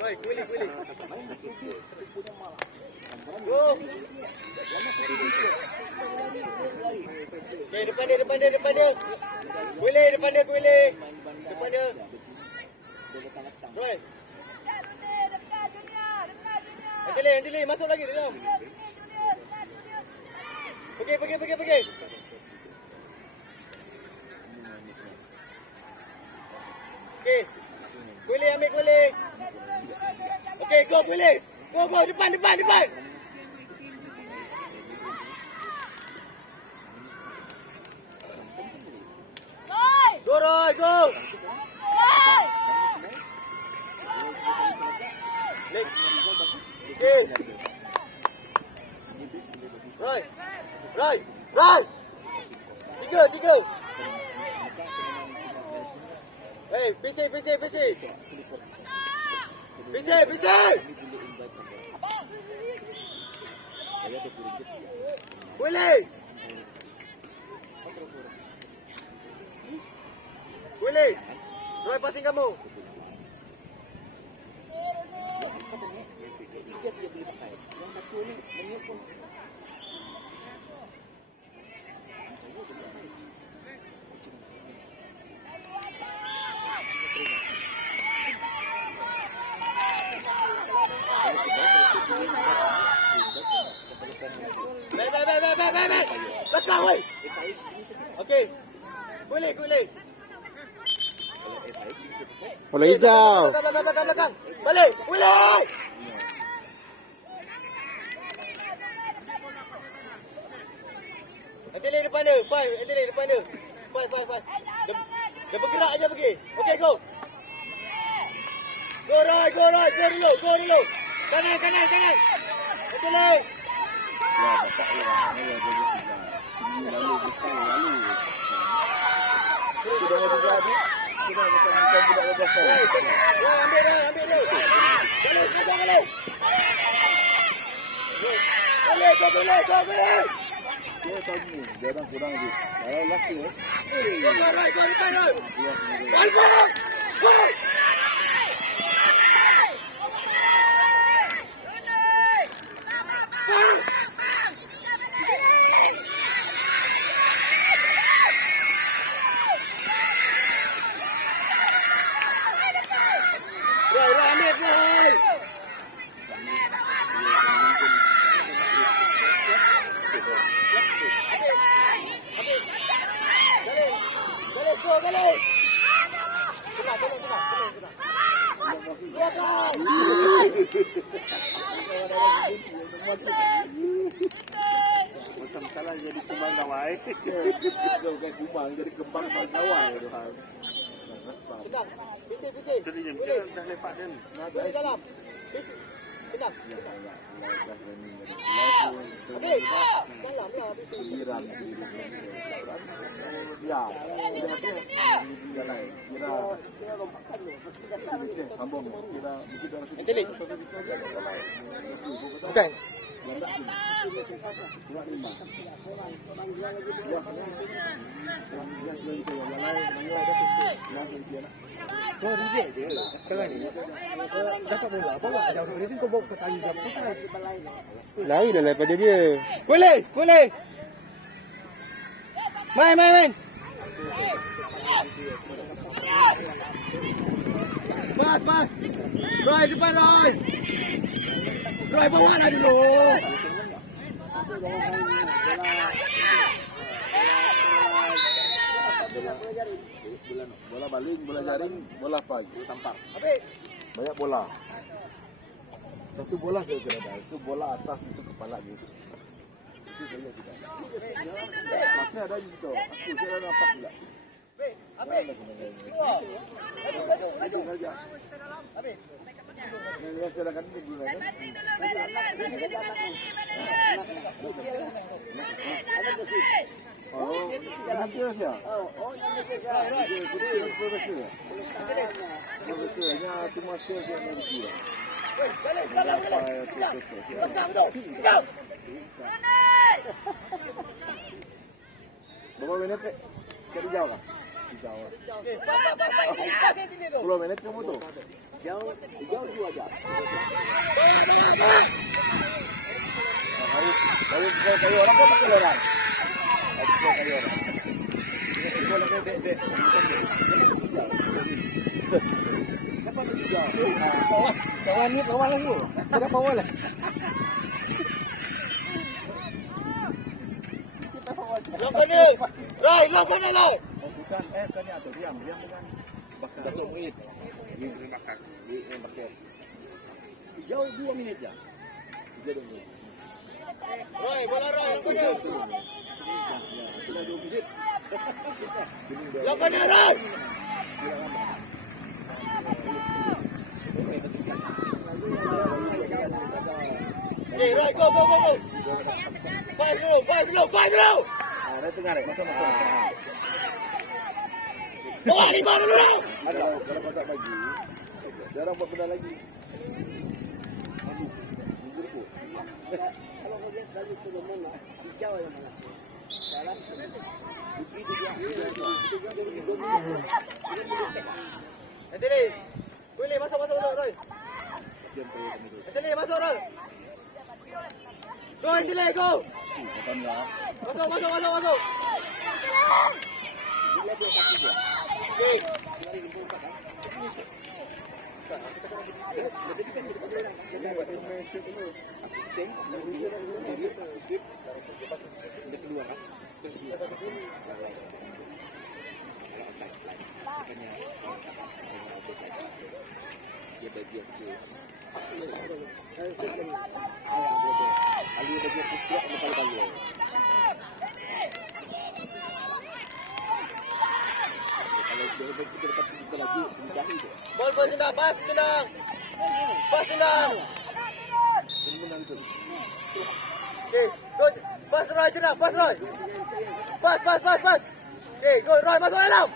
Roy, kuili. Go. Okay, depan dia. Kuili, depan dia. Depan dia. Roy. Anjali, masuk lagi dalam. Pergi. Okey. Kuili, ambil kuili. Okey, go kuili. Go, depan. Go, Roy, go. Okey. Roy. Tiga. Hey, PC. Kuili. Roy, passing kamu. Tiga saja boleh pakai. Yang satu ni meniup pun. Baik. Belakang, weh. Okey. Kuili. Bola hijau. Belakang. Balik. Kuili. Anjali depan dia. Five. Dia bergerak aja pergi. Okey, go. Go Roy. Go dulu. Kanan. Anjali. Ya, bapak ni ya jadi tiga. Lalu. Sudah jadi. Sudah bukan budak lepas. Ya, ambil dulu. Balik. Balik. Dia tadi jarang kurang lagi. Kalau laki Go depan Roy. Go. Roy, ambil Roy. Balik. macam salah jadi kembang kawai. Bukan kembang jadi kembang kawai tu hal. Tenang. Bisi. Jadi jam dah lepak dan. Boleh dalam. Bisi. Tenang. Ambil. Dalam lah bisi. Jiran. Ya. Kira sambung. Kira Anjali. Bukan. Kau ringgit je sekarang ni. Dapat bola. Bawa jauh. Dia kau bawa ke tali jauh. lari dah daripada dia. Boleh. Main. Pas. Roy, depan Roy. Roy, bawa lah dulu. Bola baling, bola jaring, bola apa? Tampar. Habis. Banyak bola. Satu bola dia kena dah. Itu bola atas itu kepala dia. Itu saya tidak. Masih ada juga. Aku kira nampak pula. Habis. Laju. Habis. Ini silakan dulu. Masih dulu Badarian, masih dengan Dani Badarian. Oh, nanti ya. Oh, ini dia. Betul. Hanya cuma saya yang mesti. Berapa minit? Jadi jauh kah? Jauh. 10 minit kamu tu? Jauh dua aja. Kalau kayu orang kok pakai orang. Ada kayu orang. Ini bola dek. Dapat tiga. Kawan lagi. Sudah kawan lah. Lakukan ni. Rai, lakukan ni lah. Bukan kan ni atau diam dengan bakar. Satu menit. Ini bakar. Ini bakar. Jauh 2 minit je. 3 minit. Rai, bola Rai, lakukan ni. Sudah 2 minit. Lakukan ni Rai. Hey, Rai, go. 5 dulu. Ada tengah rek. Masa. Bawa 5 dulu. Ada kalau kau tak bagi. Jarang buat benda lagi. Minggu depan. Kalau kau biasa sekali tu mana? Hijau yang mana? Jalan. Begitu dia. Nanti ni. Boleh masuk Roy. Nanti ni masuk Roy. Go nanti ni go. Masuk. Okey. Bol tendang, pas tendang. Okey, go. Pas Roy tendang, pas Roy. Pas. Okey, go Roy masuk dalam.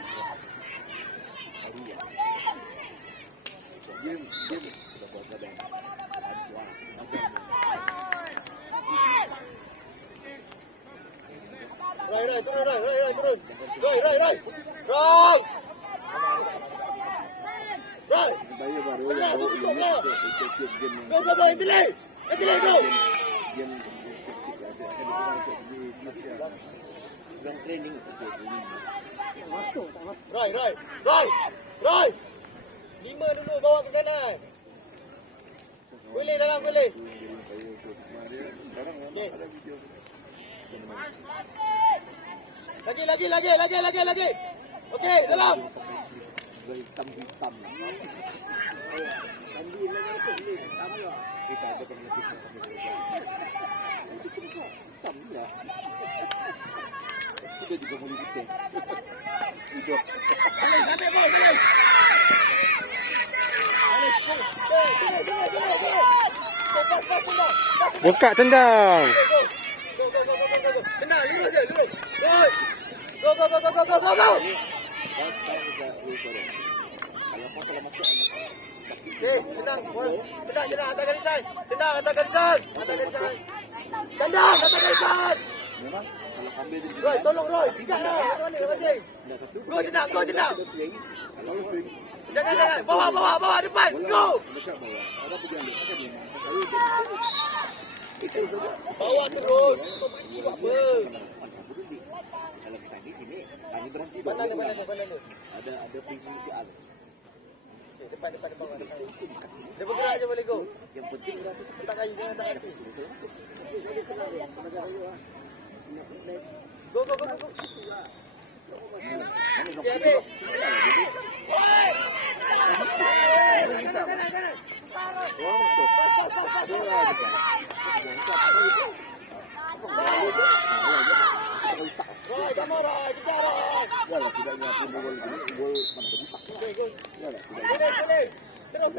Roy, turun. Roy. Roy. Bayar baru. Go, nanti go. Dan training Roy. 5 dulu bawa ke kanan. Boleh dalam. Sekarang Okey. ada video. Lagi. Okey, dalam. Hitam. Kita ada penyakit hitam ya. Kita juga boleh bikin. Hidup. Buka tendang. Go. Kena, lurus je. Go. Okey, tenang. Tenang atas garisan. Tendang atas garisan. Memang kalau ambil di Roy, tolong Roy. Tidak dah. Macam mana masing? Go tendang. kalau swing Jangan. Bawa depan. Go. dekat bawah. Ada pergi ambil. Ada dia. Bawa terus. Kau berhenti buat apa? Kalau kita di sini, kami berhenti. Mana ni? Ada penginisial. Depan. Dia bergerak je boleh go. Yang penting berapa Tak kayu, jangan tak kayu. Go. Okey, habis. Roy, kamu Roy, kejar Roy. Yalah, tidak nyapu gol mana terbuka. Yalah, tidak. Boleh. Terus.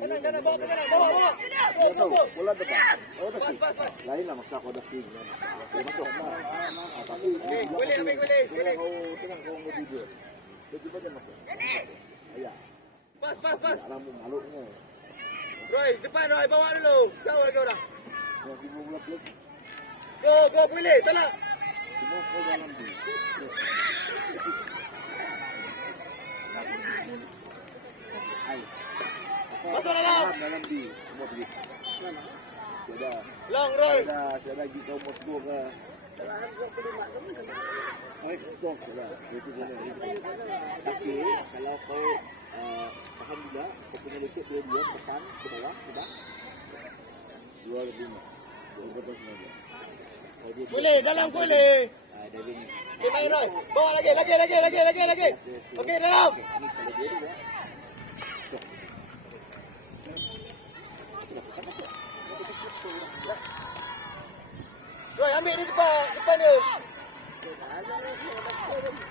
Kanan, bawa ke kanan. Bawa. Go. Bola depan. Oh, dah. Pas. Lain lah masa kau dah swing. Dia masuk. Tapi Okey, boleh. kau tengah kau mau video. Dia cuba dia masuk. Ayah. Pas. Rambut maluknya. Roy, depan Roy, bawa dulu. Jauh lagi orang. Yang 15 plus. Go, pilih. Tolak. Semua kau dalam tu. Ay. Masuk dalam. Dalam di. Semua pergi. Sudah. Long Roy. Saya dah pergi kau Moskow ke. Moskow sudah. Itu boleh. Okey, kalau kau faham juga, kau punya lutut dua tekan ke bawah, sudah. 2 lebih. 2 saja. Boleh, dalam boleh. Diving. Okey, main Roy. Bawa lagi. Okey, dalam. Ini kalau dia juga. Roy, ambil dia depan dia.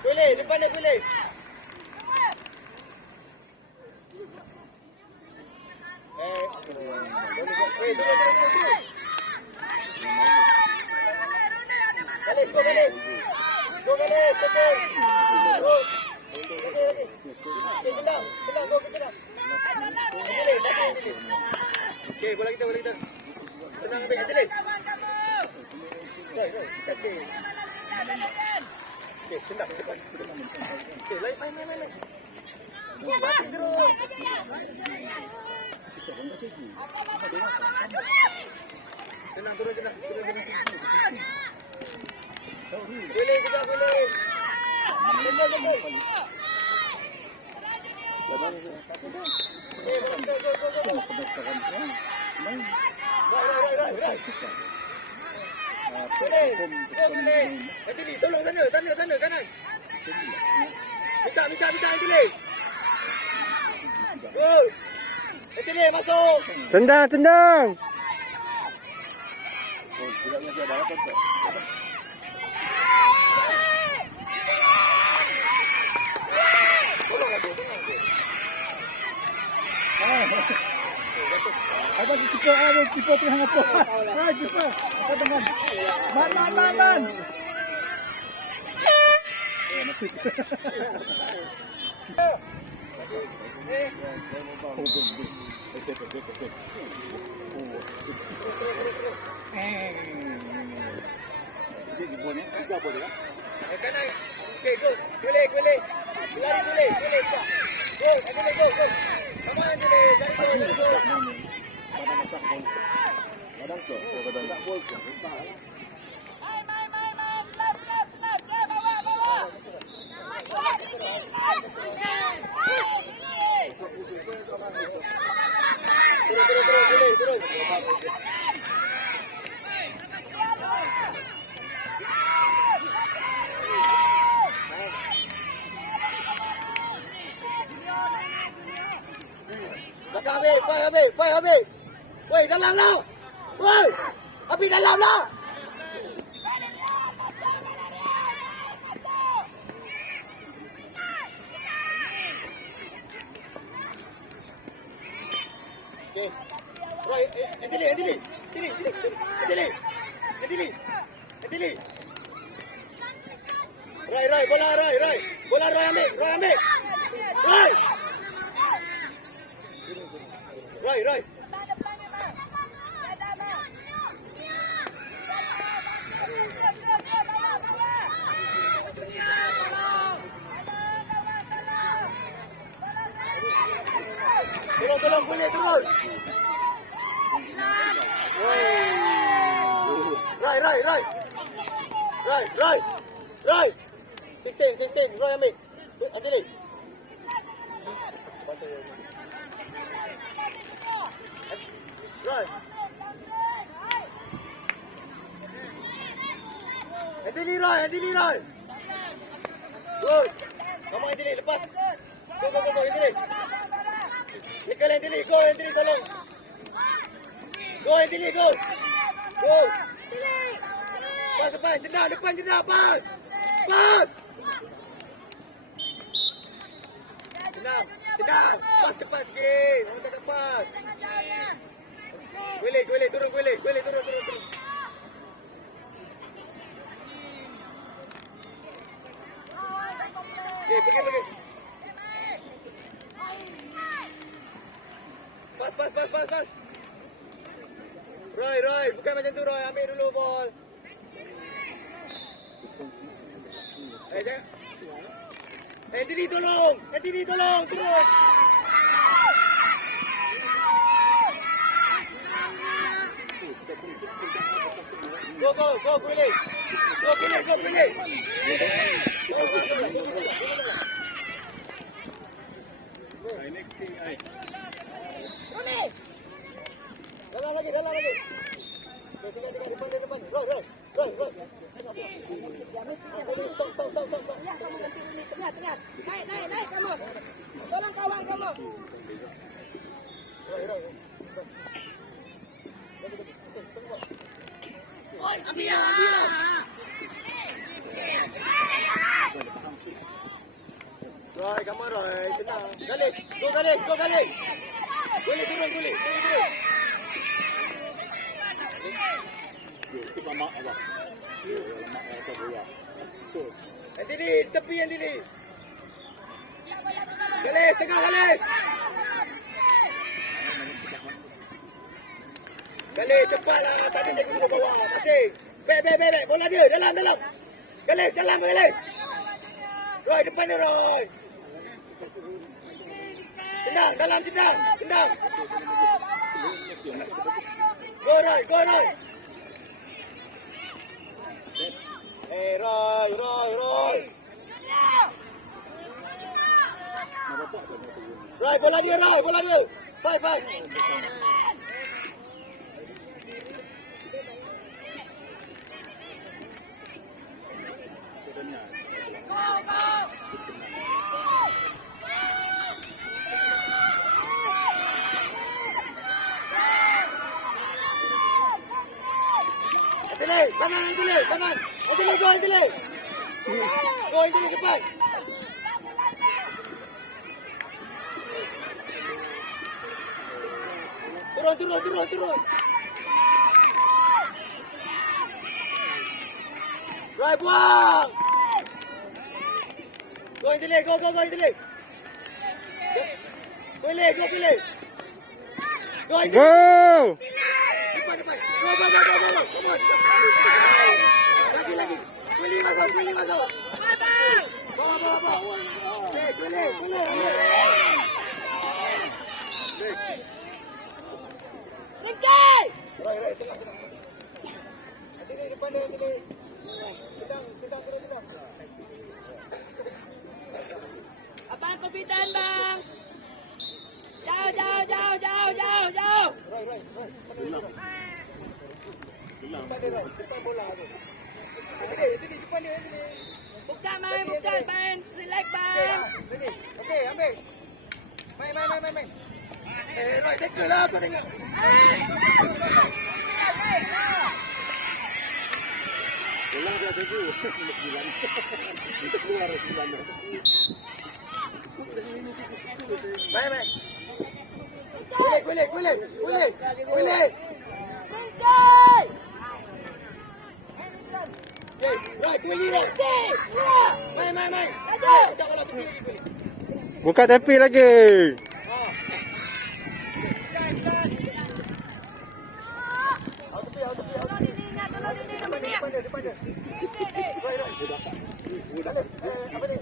Boleh, depan dia boleh. Balik. Go balik, tekan. Tenang, go tenang. Okey, bola kita. Tenang ambil, Adil. Okey, tenang. Okey, main. Mati terus. Tenang, turun. Boleh juga. Boleh. Tolong sana kanan. Minta Antili. Gol. Antili masuk. Tendang. Oh, tidak ada balapan tak? Apa cepat tengah apa? Cepat. Apa dengan? Man. Kanan. Okey, go. Boleh. Lari boleh. Go. Come on, Antili. Lari go. Kadang tu, kadang tak boleh. Slap. Dia bawa. Turun. Belakang habis. Woi, dalam lah. Woi. Habis dalam lah. Okey. Roy, Antili. Roy, bola Roy. Bola Roy ambil. Roy. Tolong boleh turun. Roy. Sistem. Roy ambil. Antili. Roy. Antili Roy. Good. Kamu Antili lepas. Go Antili. Nikal Antili, go Antili tolong. Go Antili, go. Pas depan, pas. Tenang. Pas cepat sikit. Orang tak dapat. Boleh, turun. Okay, pergi. Pas. Roy, bukan macam tu Roy. Ambil dulu bol. Jangan. Antili tolong, turun. Go, Kule. Go, Kule. Ruli. Dalam lagi. Tinggal depan. Roy. Stop. Ya, kamu ganti Ruli. Tengah. Naik kamu. Tolong kawan kamu. Roy, come on, Roy. Tenang. Go, Galih. Boleh turun. Itu mamak abang. Lemak rasa boya. Betul. Nanti ni, tepi nanti ni. Galih, tengah Galih. Galih, cepatlah. Tadi saya kena bawah. Masih. Back. Bola dia, dalam. Galih, dalam. Roy, depan dia, Roy. Tendang. Go, Roy. Roy. Roy, bola dia. Five. Kanan. Antele. Go, Antele depan. Turun. Roy, buang. Go, Antele. Kule. Go, Antele. Go! Depan. Go. Come on. Lagi. Kuli masuk. Bawa. Kuli. Ringkai. Roy, tengah. Antele depan dia, Antele. Sedang. Abang kepitan bang. Jauh. Roy. Depan bola tu. Antele depan dia. Buka main. Relax bang. Okey, ambil. Main. Roy, tackle lah kau tengok. Bola dia ada tu. 9. Kita keluar 9. Main. Kule. Ringkai. Okay, Roy, kuli Roy. Main. Maju. Tak kalau tepi lagi kuli. Buka tepi lagi. Tolong ini nama dia. Depan dia. Roy. Apa ni?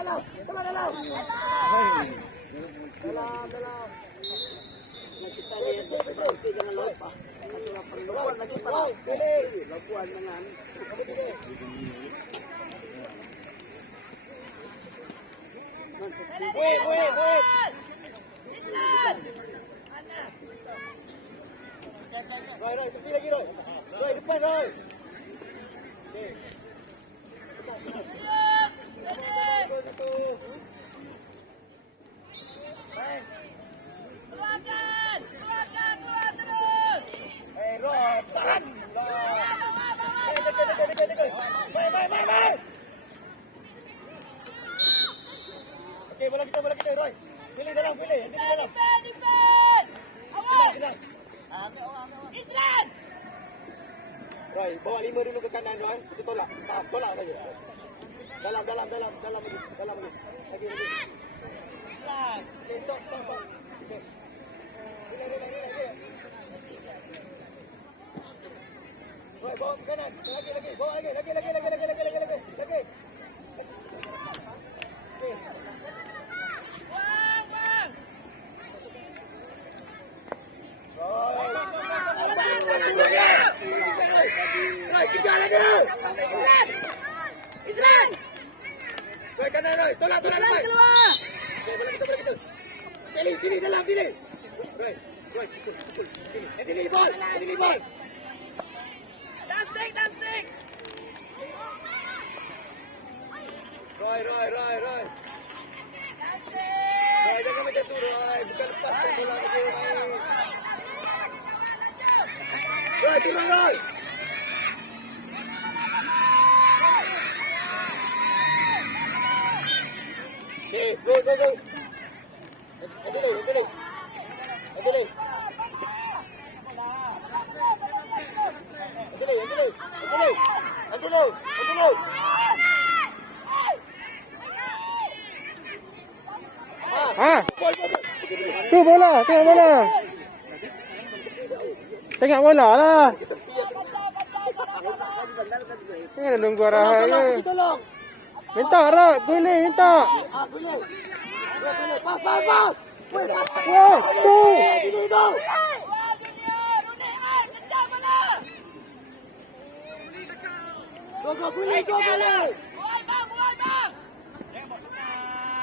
Tengah. Go. Dalam. Dalam. Jangan lupa. Perluan lagi Roy, kuli. Labuan dengan. Wait. Roy, tepi lagi Roy. Roy, depan Roy. Okay. Main. Keluar terus. Roy, tahan. Tekan. Main. Okey, bola kita Roy. Pilih dalam. Defend. Awas. Islam. Roy, bawa 5 dulu ke kanan Roy. Kita tolak saja. Dalam lagi. Lagi. Islam. Stop. Okey. Relax. Roy, bawa ke kanan. Lagi. Bawa lagi. Okey. Wah. dalam sini. Roy, cukup. Sini ball. Dance stick. Roy. Roy, jangan macam tu, Roy. Bukan lepaskan bola lagi, Roy. Turun, Roy. Okay, go. Antelo. Tu bola, tengok bola. Tengok bola lah. Jangan nunggu arahan je. Tolong. Minta Rak, boleh minta. Boleh. Pas. Wah, tu. Go, boleh.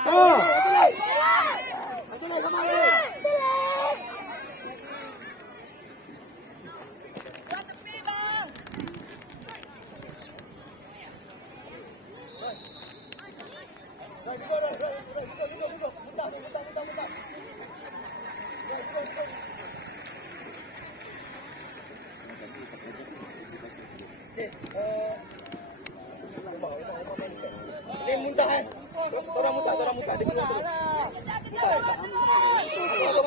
Ah. Antelo, come on. Ini muntah kan? Orang muntah dia keluar terus.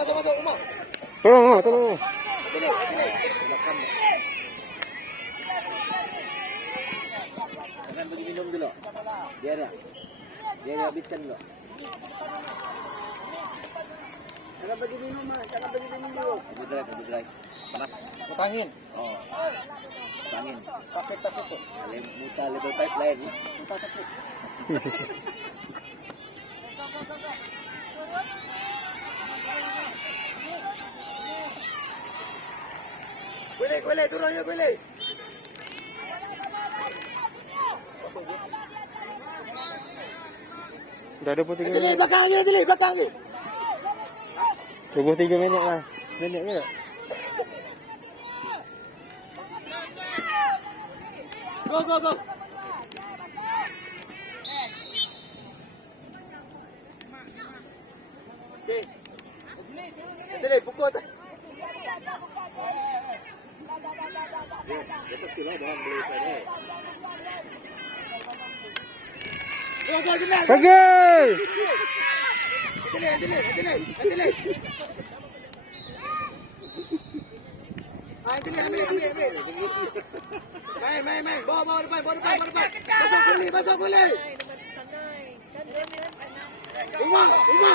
Masuk rumah. Tolong. Jangan bagi minum dulu. Biar habiskan dulu. Jangan bagi minum dulu. Abu dry. Panas. Angin. Oh. Angin. Takut tu. Muka level pipeline. Kuele, turun je kuele. Dah 23 Antelo, minit. belakang lagi. 23 minit lah. Minit ke tak? Go. Okay. Antelo, pukul atas. Go, jenang. Pergi! Antelo. Ambil. Main. Bawa depan. Masuk guli. Umang. Guli.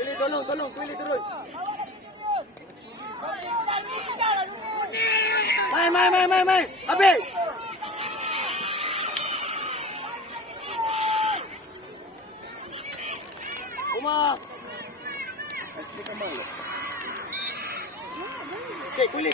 Guli, tolong, Guli turun. Main. Habis. Umar. Okay, Guli.